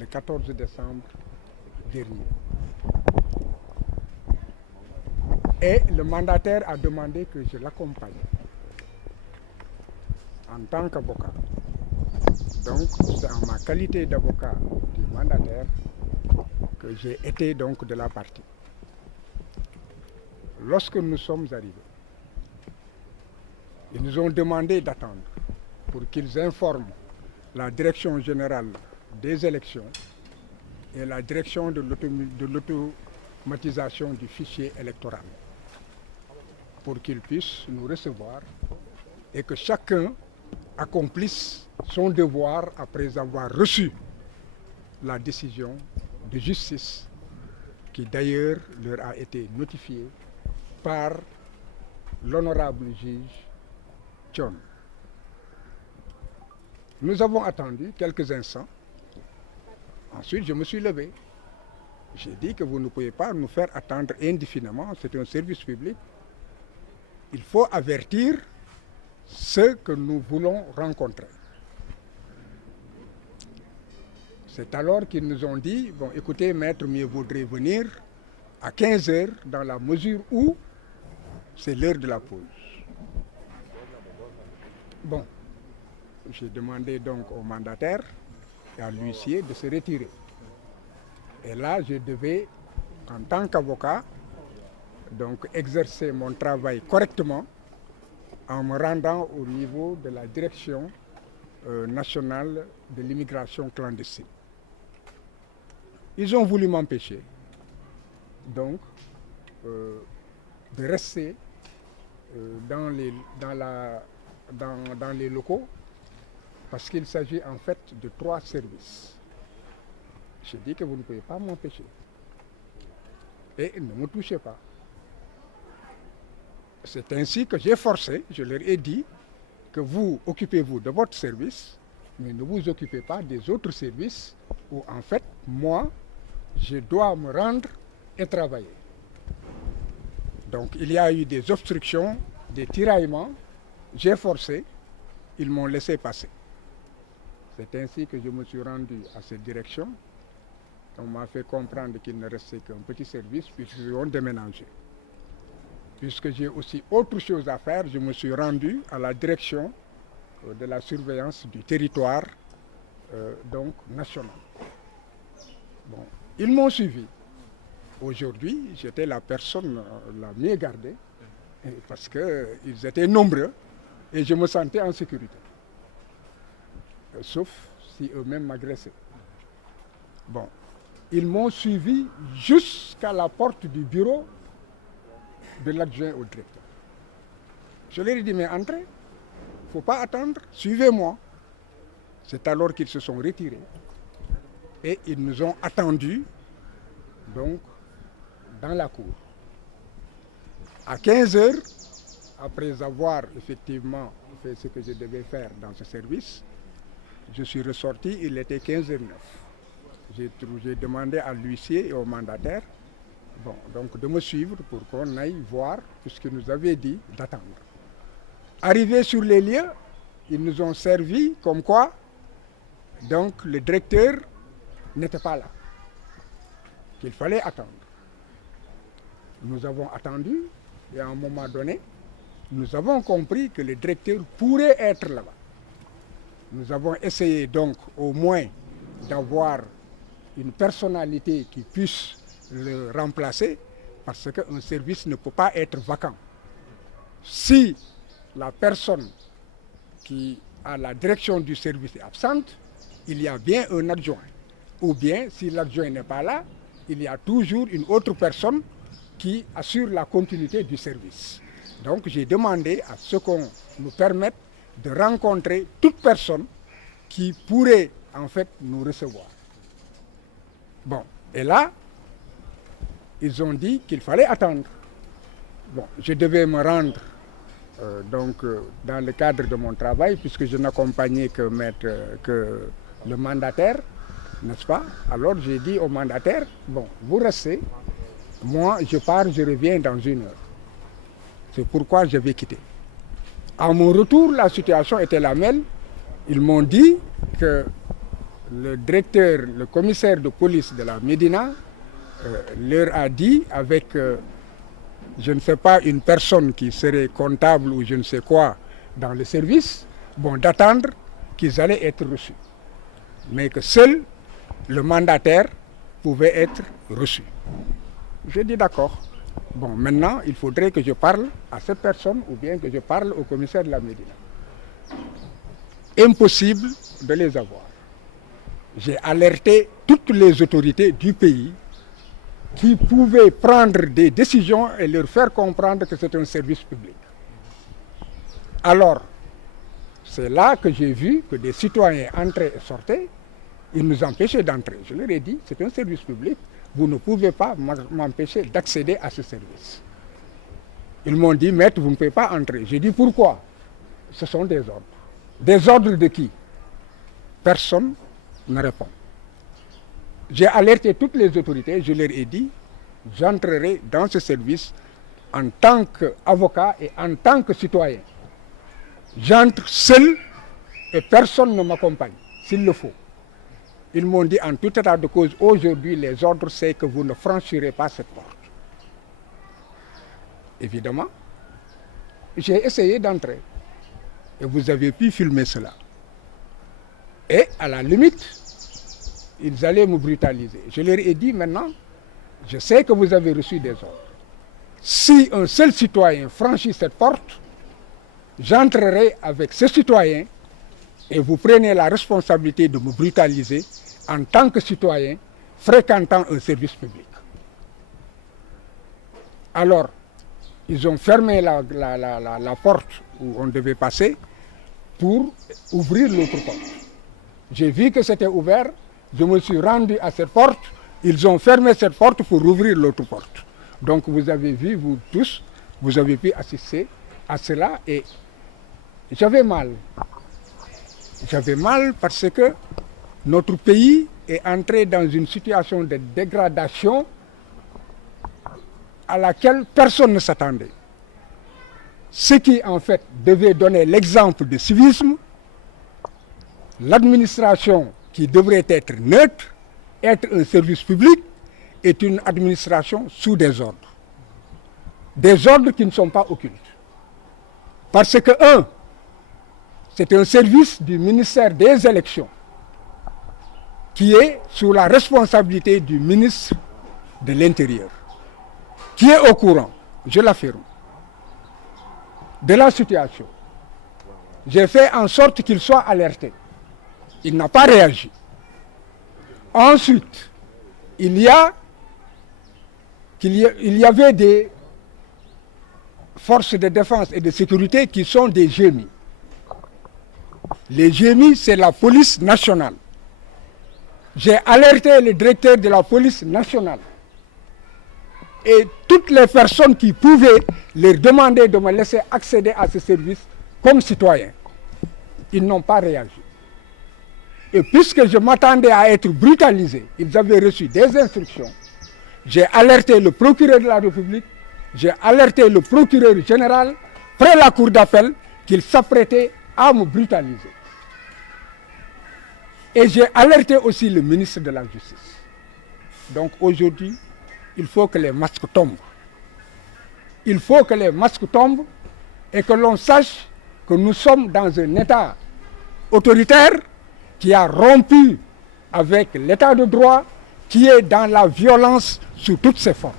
le 14 décembre dernier. Et le mandataire a demandé que je l'accompagne en tant qu'avocat. Donc, c'est en ma qualité d'avocat du mandataire que j'ai été donc de la partie. Lorsque nous sommes arrivés, ils nous ont demandé d'attendre pour qu'ils informent la direction générale des élections et la direction de l'automatisation du fichier électoral pour qu'ils puissent nous recevoir et que chacun accomplisse son devoir après avoir reçu la décision de justice qui d'ailleurs leur a été notifiée par l'honorable juge Thion. Nous avons attendu quelques instants. Ensuite, je me suis levé. J'ai dit que vous ne pouvez pas nous faire attendre indéfiniment. C'est un service public. Il faut avertir ceux que nous voulons rencontrer. C'est alors qu'ils nous ont dit, bon, écoutez, maître, mieux vaudrait venir à 15 heures dans la mesure où c'est l'heure de la pause. Bon, j'ai demandé donc au mandataire et à l'huissier de se retirer. Et là, je devais, en tant qu'avocat, donc exercer mon travail correctement en me rendant au niveau de la direction nationale de l'immigration clandestine. Ils ont voulu m'empêcher donc de rester dans les locaux parce qu'il s'agit en fait de 3 services. J'ai dit que vous ne pouvez pas m'empêcher et ne me touchez pas. C'est ainsi que j'ai forcé, je leur ai dit que vous occupez-vous de votre service, mais ne vous occupez pas des autres services où en fait, moi, je dois me rendre et travailler. Donc il y a eu des obstructions, des tiraillements, j'ai forcé, ils m'ont laissé passer. C'est ainsi que je me suis rendu à cette direction. On m'a fait comprendre qu'il ne restait qu'un petit service puisqu'ils ont déménagé. Puisque j'ai aussi autre chose à faire, je me suis rendu à la direction de la surveillance du territoire donc national. Bon, ils m'ont suivi. Aujourd'hui, j'étais la personne la mieux gardée parce qu'ils étaient nombreux et je me sentais en sécurité. Sauf si eux-mêmes m'agressaient. Bon, ils m'ont suivi jusqu'à la porte du bureau de l'adjoint au directeur. Je leur ai dit, mais entrez, il ne faut pas attendre, suivez-moi. C'est alors qu'ils se sont retirés et ils nous ont attendus donc dans la cour. À 15 heures, après avoir effectivement fait ce que je devais faire dans ce service, je suis ressorti, il était 15h09. J'ai demandé à l'huissier et au mandataire donc de me suivre pour qu'on aille voir ce qu'ils nous avaient dit d'attendre. Arrivés sur les lieux, ils nous ont servi comme quoi donc le directeur n'était pas là, qu'il fallait attendre. Nous avons attendu et à un moment donné, nous avons compris que le directeur pourrait être là-bas. Nous avons essayé donc au moins d'avoir une personnalité qui puisse le remplacer parce qu'un service ne peut pas être vacant. Si la personne qui a la direction du service est absente, il y a bien un adjoint. Ou bien, si l'adjoint n'est pas là, il y a toujours une autre personne qui assure la continuité du service. Donc j'ai demandé à ce qu'on nous permette de rencontrer toute personne qui pourrait en fait nous recevoir. Bon, et là, ils ont dit qu'il fallait attendre. Bon, je devais me rendre dans le cadre de mon travail, puisque je n'accompagnais que le mandataire, n'est-ce pas? Alors j'ai dit au mandataire, bon, vous restez, moi je pars, je reviens dans 1 heure. C'est pourquoi je vais quitter. À mon retour, la situation était la même. Ils m'ont dit que le commissaire de police de la Médina leur a dit avec, je ne sais pas, une personne qui serait comptable ou je ne sais quoi dans le service, bon, d'attendre qu'ils allaient être reçus. Mais que seul le mandataire pouvait être reçu. J'ai dit d'accord. Bon, maintenant, il faudrait que je parle à cette personne ou bien que je parle au commissaire de la Médina. Impossible de les avoir. J'ai alerté toutes les autorités du pays qui pouvaient prendre des décisions et leur faire comprendre que c'est un service public. Alors, c'est là que j'ai vu que des citoyens entraient et sortaient. Ils nous empêchaient d'entrer. Je leur ai dit, c'est un service public, vous ne pouvez pas m'empêcher d'accéder à ce service. Ils m'ont dit, maître, vous ne pouvez pas entrer. J'ai dit, pourquoi? Ce sont des ordres. Des ordres de qui? Personne ne répond. J'ai alerté toutes les autorités, je leur ai dit, j'entrerai dans ce service en tant qu'avocat et en tant que citoyen. J'entre seul et personne ne m'accompagne, s'il le faut. Ils m'ont dit en tout état de cause, aujourd'hui les ordres c'est que vous ne franchirez pas cette porte. Évidemment, j'ai essayé d'entrer et vous avez pu filmer cela. Et à la limite, ils allaient me brutaliser. Je leur ai dit maintenant, je sais que vous avez reçu des ordres. Si un seul citoyen franchit cette porte, j'entrerai avec ce citoyen et vous prenez la responsabilité de me brutaliser en tant que citoyen fréquentant un service public. Alors, ils ont fermé la porte où on devait passer pour ouvrir l'autre porte. J'ai vu que c'était ouvert, je me suis rendu à cette porte, ils ont fermé cette porte pour ouvrir l'autre porte. Donc vous avez vu, vous tous, vous avez pu assister à cela et j'avais mal. J'avais mal parce que notre pays est entré dans une situation de dégradation à laquelle personne ne s'attendait. Ce qui en fait devait donner l'exemple de civisme, l'administration qui devrait être neutre, être un service public, est une administration sous des ordres. Des ordres qui ne sont pas occultes. Parce que, c'est un service du ministère des élections qui est sous la responsabilité du ministre de l'Intérieur, qui est au courant, je l'affirme, de la situation. J'ai fait en sorte qu'il soit alerté. Il n'a pas réagi. Ensuite, il y avait des forces de défense et de sécurité qui sont des GMI. Les GMI, c'est la police nationale. J'ai alerté le directeur de la police nationale et toutes les personnes qui pouvaient leur demander de me laisser accéder à ce service comme citoyen. Ils n'ont pas réagi. Et puisque je m'attendais à être brutalisé, ils avaient reçu des instructions. J'ai alerté le procureur de la République, j'ai alerté le procureur général près la cour d'appel qu'il s'apprêtait à me brutaliser. Et j'ai alerté aussi le ministre de la Justice. Donc aujourd'hui, il faut que les masques tombent. Il faut que les masques tombent et que l'on sache que nous sommes dans un État autoritaire qui a rompu avec l'état de droit, qui est dans la violence sous toutes ses formes.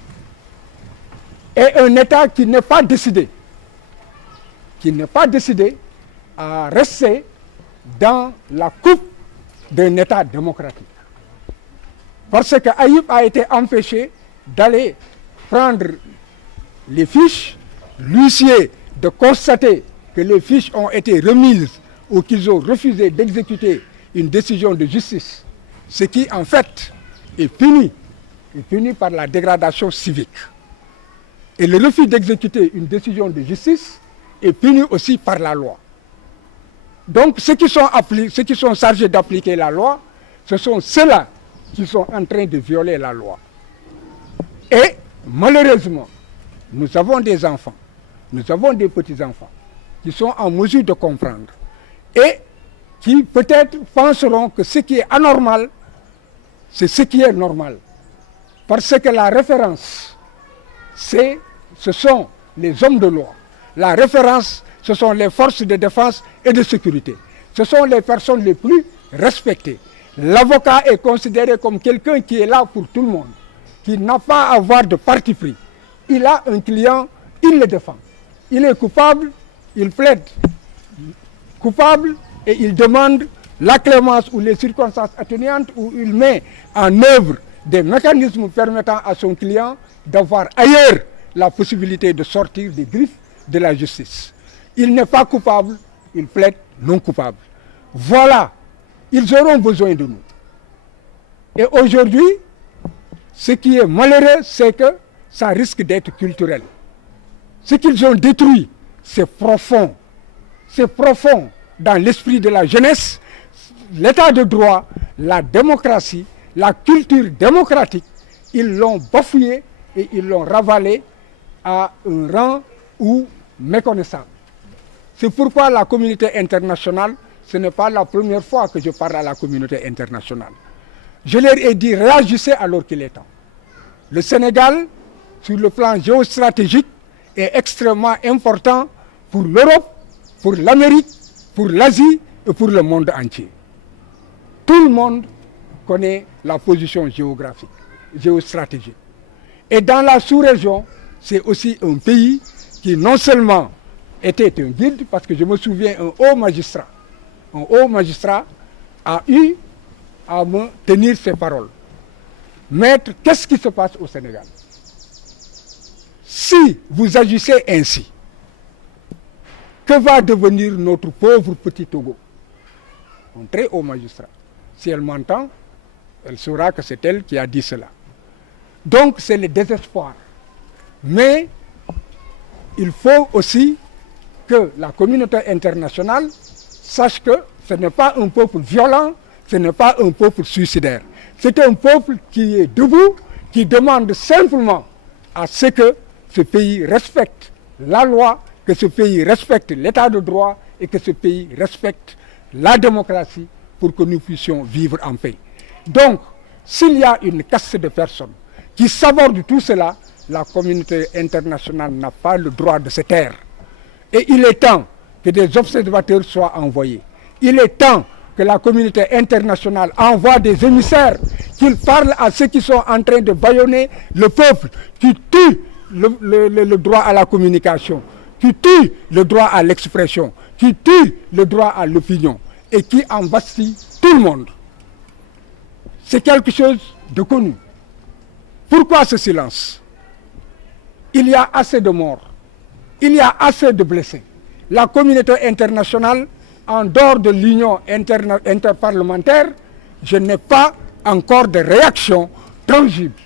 Et un État qui n'est pas décidé à rester dans la coupe d'un État démocratique. Parce que Ayoub a été empêché d'aller prendre les fiches, l'huissier de constater que les fiches ont été remises ou qu'ils ont refusé d'exécuter une décision de justice, ce qui en fait est puni par la dégradation civique. Et le refus d'exécuter une décision de justice est puni aussi par la loi. Donc ceux qui sont chargés d'appliquer la loi, ce sont ceux-là qui sont en train de violer la loi. Et malheureusement, nous avons des enfants, nous avons des petits-enfants qui sont en mesure de comprendre. Et qui peut-être penseront que ce qui est anormal, c'est ce qui est normal. Parce que la référence, ce sont les hommes de loi. La référence, ce sont les forces de défense et de sécurité. Ce sont les personnes les plus respectées. L'avocat est considéré comme quelqu'un qui est là pour tout le monde, qui n'a pas à avoir de parti pris. Il a un client, il le défend. Il est coupable, il plaide coupable et il demande la clémence ou les circonstances atténuantes où il met en œuvre des mécanismes permettant à son client d'avoir ailleurs la possibilité de sortir des griffes de la justice. Il n'est pas coupable, il plaide non coupable. Voilà, ils auront besoin de nous. Et aujourd'hui, ce qui est malheureux, c'est que ça risque d'être culturel. Ce qu'ils ont détruit, c'est profond. C'est profond dans l'esprit de la jeunesse. L'état de droit, la démocratie, la culture démocratique, ils l'ont bafoué et ils l'ont ravalé à un rang ou méconnaissable. C'est pourquoi la communauté internationale, ce n'est pas la première fois que je parle à la communauté internationale. Je leur ai dit, réagissez alors qu'il est temps. Le Sénégal, sur le plan géostratégique, est extrêmement important pour l'Europe, pour l'Amérique, pour l'Asie et pour le monde entier. Tout le monde connaît la position géographique, géostratégique. Et dans la sous-région, c'est aussi un pays qui non seulement était un guide, parce que je me souviens, un haut magistrat a eu à me tenir ses paroles. Maître, qu'est-ce qui se passe au Sénégal? Si vous agissez ainsi, que va devenir notre pauvre petit Togo? Un très haut magistrat. Si elle m'entend, elle saura que c'est elle qui a dit cela. Donc c'est le désespoir. Mais il faut aussi que la communauté internationale sache que ce n'est pas un peuple violent, ce n'est pas un peuple suicidaire. C'est un peuple qui est debout, qui demande simplement à ce que ce pays respecte la loi, que ce pays respecte l'état de droit et que ce pays respecte la démocratie pour que nous puissions vivre en paix. Donc, s'il y a une caste de personnes qui sabordent tout cela, la communauté internationale n'a pas le droit de se taire. Et il est temps que des observateurs soient envoyés. Il est temps que la communauté internationale envoie des émissaires, qu'ils parlent à ceux qui sont en train de bâillonner le peuple, qui tuent le droit à la communication, qui tuent le droit à l'expression, qui tuent le droit à l'opinion et qui envahissent tout le monde. C'est quelque chose de connu. Pourquoi ce silence? Il y a assez de morts, il y a assez de blessés. La communauté internationale, en dehors de l'union interparlementaire, je n'ai pas encore de réaction tangible.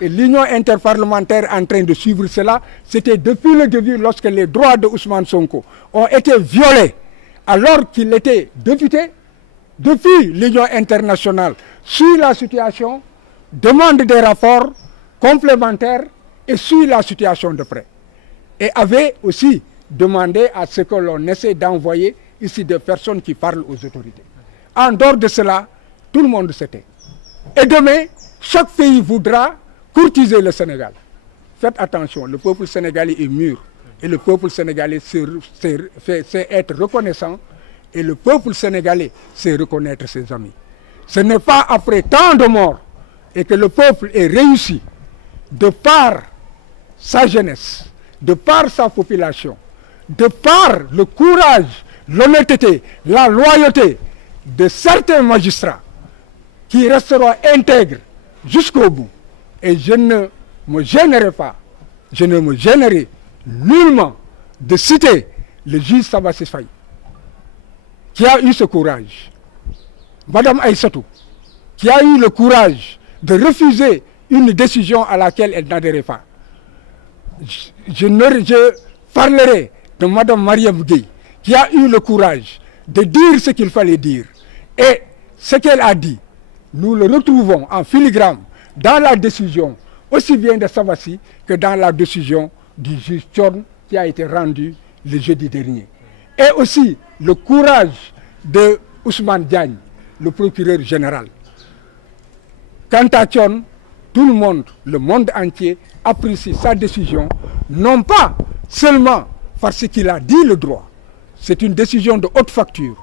Et l'union interparlementaire en train de suivre cela, c'était depuis le début lorsque les droits de Ousmane Sonko ont été violés alors qu'il était député. Depuis l'union internationale suit la situation, demande des rapports complémentaires et suit la situation de près. Et avait aussi demandé à ce que l'on essaie d'envoyer ici des personnes qui parlent aux autorités. En dehors de cela, tout le monde se tait. Et demain, chaque pays voudra courtiser le Sénégal. Faites attention, le peuple sénégalais est mûr. Et le peuple sénégalais sait être reconnaissant. Et le peuple sénégalais sait reconnaître ses amis. Ce n'est pas après tant de morts et que le peuple est réussi, de par sa jeunesse, de par sa population, de par le courage, l'honnêteté, la loyauté de certains magistrats qui resteront intègres jusqu'au bout. Et je ne me gênerai pas, je ne me gênerai nullement de citer le juge Sabassi Faye, qui a eu ce courage, Madame Aïssatou, qui a eu le courage de refuser une décision à laquelle elle n'adhérait pas. Je parlerai de Madame Mariam Gueye, qui a eu le courage de dire ce qu'il fallait dire. Et ce qu'elle a dit, nous le retrouvons en filigrane dans la décision, aussi bien de Sabassi que dans la décision du juge Thion qui a été rendue le jeudi dernier. Et aussi le courage de Ousmane Diagne, le procureur général. Quant à Thione, tout le monde entier apprécie sa décision, non pas seulement parce qu'il a dit le droit, c'est une décision de haute facture,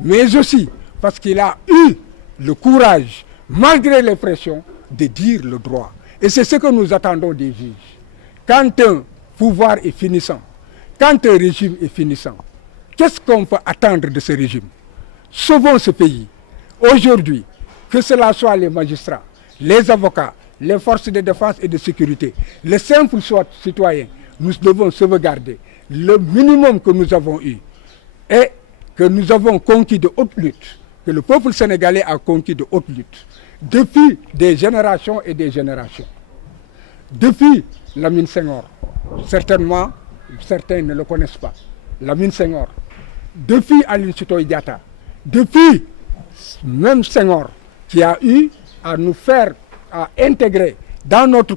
mais aussi parce qu'il a eu le courage, malgré les pressions, de dire le droit. Et c'est ce que nous attendons des juges. Quand un pouvoir est finissant, quand un régime est finissant, qu'est-ce qu'on peut attendre de ce régime? Sauvons ce pays. Aujourd'hui, que cela soit les magistrats, les avocats, les forces de défense et de sécurité, les simples citoyens, nous devons sauvegarder le minimum que nous avons eu et que nous avons conquis de haute lutte, que le peuple sénégalais a conquis de haute lutte, depuis des générations et des générations. Depuis Lamine Senghor, certainement, certains ne le connaissent pas, Lamine Senghor, depuis Aline Sitoé Diatta, depuis même Senghor, qui a eu à nous faire, à intégrer dans notre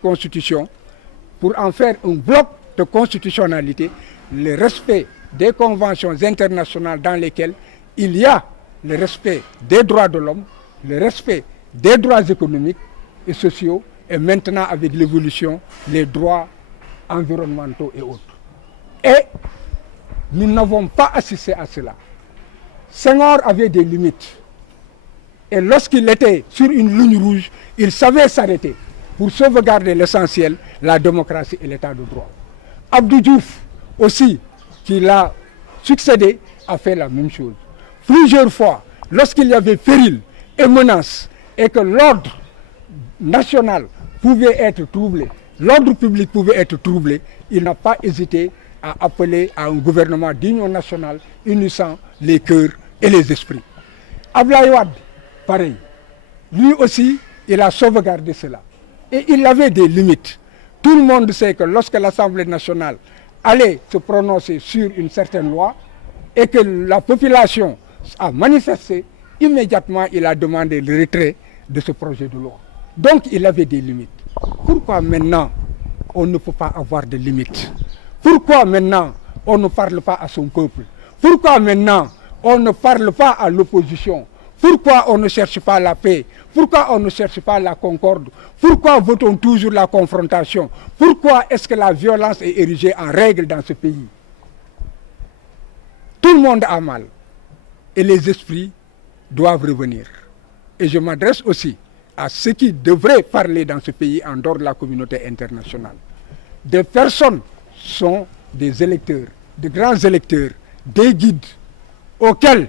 constitution, pour en faire un bloc de constitutionnalité, le respect des conventions internationales dans lesquelles il y a le respect des droits de l'homme, le respect des droits économiques et sociaux, et maintenant avec l'évolution, les droits environnementaux et autres. Et nous n'avons pas assisté à cela. Senghor avait des limites. Et lorsqu'il était sur une ligne rouge, il savait s'arrêter pour sauvegarder l'essentiel, la démocratie et l'état de droit. Abdou Diouf aussi, qui l'a succédé, a fait la même chose. Plusieurs fois, lorsqu'il y avait péril et menace, et que l'ordre national pouvait être troublé, l'ordre public pouvait être troublé, il n'a pas hésité à appeler à un gouvernement d'union nationale unissant les cœurs et les esprits. Abdoulaye Wade, pareil. Lui aussi, il a sauvegardé cela. Et il avait des limites. Tout le monde sait que lorsque l'Assemblée nationale allait se prononcer sur une certaine loi et que la population a manifesté, immédiatement il a demandé le retrait de ce projet de loi. Donc il avait des limites. Pourquoi maintenant on ne peut pas avoir de limites? Pourquoi maintenant on ne parle pas à son peuple? Pourquoi maintenant on ne parle pas à l'opposition? Pourquoi on ne cherche pas la paix? Pourquoi on ne cherche pas la concorde? Pourquoi veut-on toujours la confrontation? Pourquoi est-ce que la violence est érigée en règle dans ce pays? Tout le monde a mal et les esprits doivent revenir. Et je m'adresse aussi à ceux qui devraient parler dans ce pays en dehors de la communauté internationale. Des personnes sont des électeurs, de grands électeurs, des guides auxquels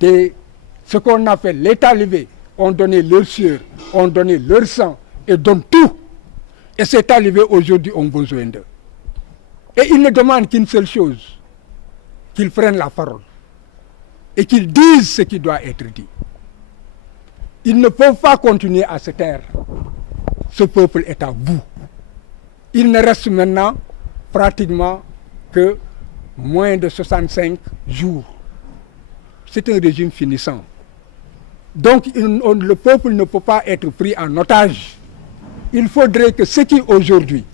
ce qu'on appelle les talibés ont donné leur sueur, ont donné leur sang et donnent tout. Et ces talibés aujourd'hui ont besoin d'eux. Et ils ne demandent qu'une seule chose, qu'ils prennent la parole et qu'ils disent ce qui doit être dit. Ils ne peuvent pas continuer à se taire. Ce peuple est à bout. Il ne reste maintenant pratiquement que moins de 65 jours. C'est un régime finissant. Donc le peuple ne peut pas être pris en otage. Il faudrait que ceux qui aujourd'hui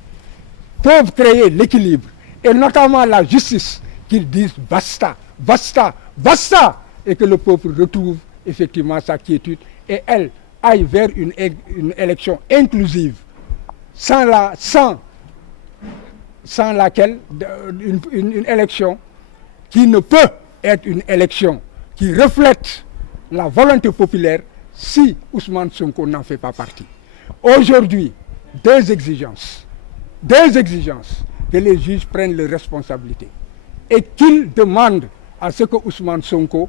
peuvent créer l'équilibre, et notamment la justice, qu'ils disent basta, basta, basta, et que le peuple retrouve effectivement sa quiétude et elle aille vers une élection inclusive, sans laquelle une élection qui ne peut être une élection qui reflète la volonté populaire si Ousmane Sonko n'en fait pas partie. Aujourd'hui, deux exigences, que les juges prennent leurs responsabilités et qu'ils demandent à ce que Ousmane Sonko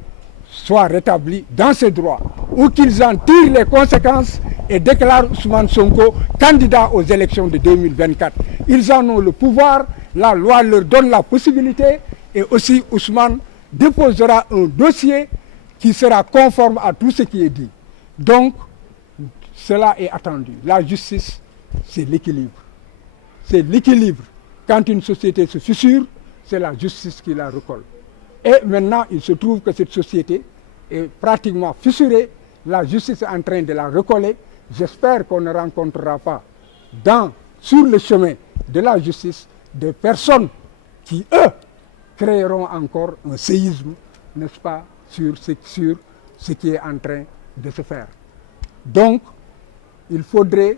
soit rétabli dans ses droits ou qu'ils en tirent les conséquences et déclarent Ousmane Sonko candidat aux élections de 2024. Ils en ont le pouvoir, la loi leur donne la possibilité et aussi Ousmane déposera un dossier qui sera conforme à tout ce qui est dit. Donc, cela est attendu. La justice, c'est l'équilibre. C'est l'équilibre. Quand une société se fissure, c'est la justice qui la recolle. Et maintenant, il se trouve que cette société est pratiquement fissurée. La justice est en train de la recoller. J'espère qu'on ne rencontrera pas sur le chemin de la justice des personnes qui, eux, créeront encore un séisme n'est-ce pas, sur ce qui est en train de se faire. Donc, il faudrait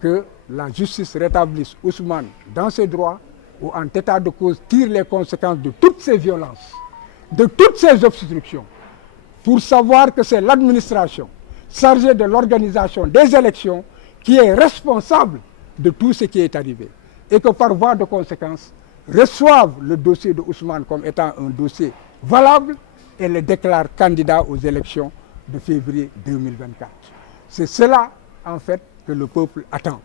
que la justice rétablisse Ousmane dans ses droits ou en état de cause tire les conséquences de toutes ces violences, de toutes ces obstructions, pour savoir que c'est l'administration chargée de l'organisation des élections qui est responsable de tout ce qui est arrivé. Et que par voie de conséquence, reçoivent le dossier de Ousmane comme étant un dossier valable et le déclarent candidat aux élections de février 2024. C'est cela, en fait, que le peuple attend.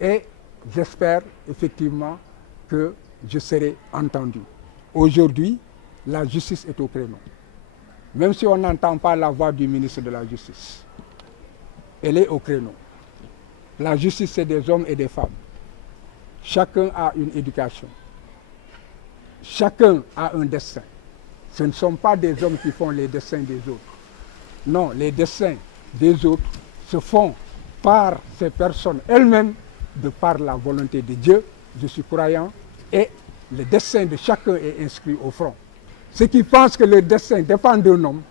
Et j'espère effectivement que je serai entendu. Aujourd'hui, la justice est au créneau. Même si on n'entend pas la voix du ministre de la Justice, elle est au créneau. La justice, c'est des hommes et des femmes. Chacun a une éducation. Chacun a un destin. Ce ne sont pas des hommes qui font les destins des autres. Non, les destins des autres se font par ces personnes elles-mêmes, de par la volonté de Dieu. Je suis croyant et le destin de chacun est inscrit au front. Ceux qui pensent que leur destin dépend d'un homme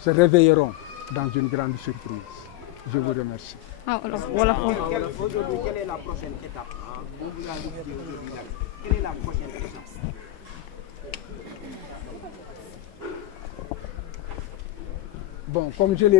se réveilleront dans une grande surprise. Je vous remercie. Aujourd'hui, quelle est la prochaine étape? On vous a dit aujourd'hui, quelle est la prochaine étape? Bon, comme je l'ai